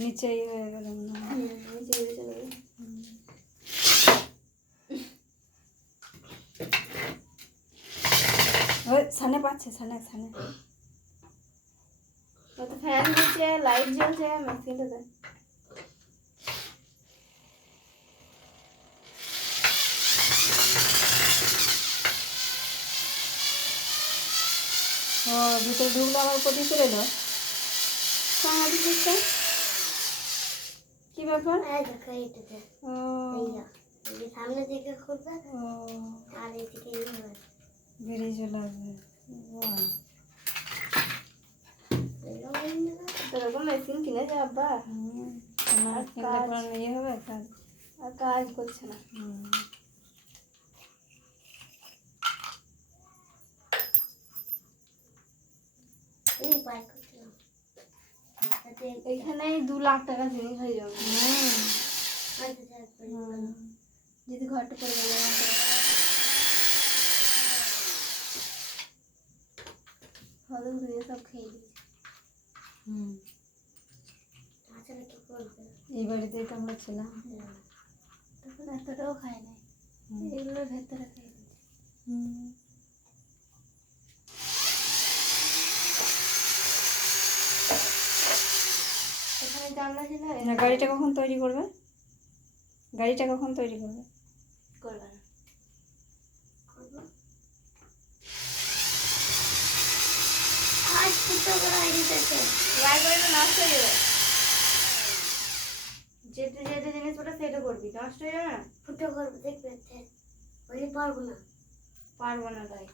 নিচেই হয়ে গেল মনে হয়। নিচে চলে গেল। ওই সানে পাচ্ছে সানে সানে কত ফ্যান দিচ্ছে, লাইট জ্বলছে, মেশিনটা দেয়। ও ভিতরে ঢুকলো আমার প্রতি চলে এলো। সাংঘাতিক সিস্টেম। কি ব্যাপার? ও সামনে দিকে খুলবে ও আর এদিকে বেরিয়ে চলে আসবে। বাহ, এরকম মেশিন কিনেছে আব্বা, তোমার কিনলে পরে ইয়ে হবে কাজ। আর কাজ করছে না। এইখানেই 2 লাখ টাকা জিনিস হয়ে যাবে যদি ঘরটা করে গেলে। হলু দিয়ে সব খেয়ে দিয়েছে। এই বাড়িতেই তো আমরা ছিলাম। তখন এতটাও খায় নাই, এগুলোর ভেতরে খেয়ে দিয়েছে। এখানে জানলা ছিল, না, গাড়িটা কখন তৈরি করবে? গাড়িটা কখন তৈরি করবে? করবে না। আজ ফুটো করে আইডিতেছে লাইভ করে তো নষ্ট হয়ে যাবে। যেতে যেতে জিনিসপত্র সেটা করবি, নষ্ট হয়ে যাবে না। ফুটো করবো দেখবে, ওই পারবো না তাই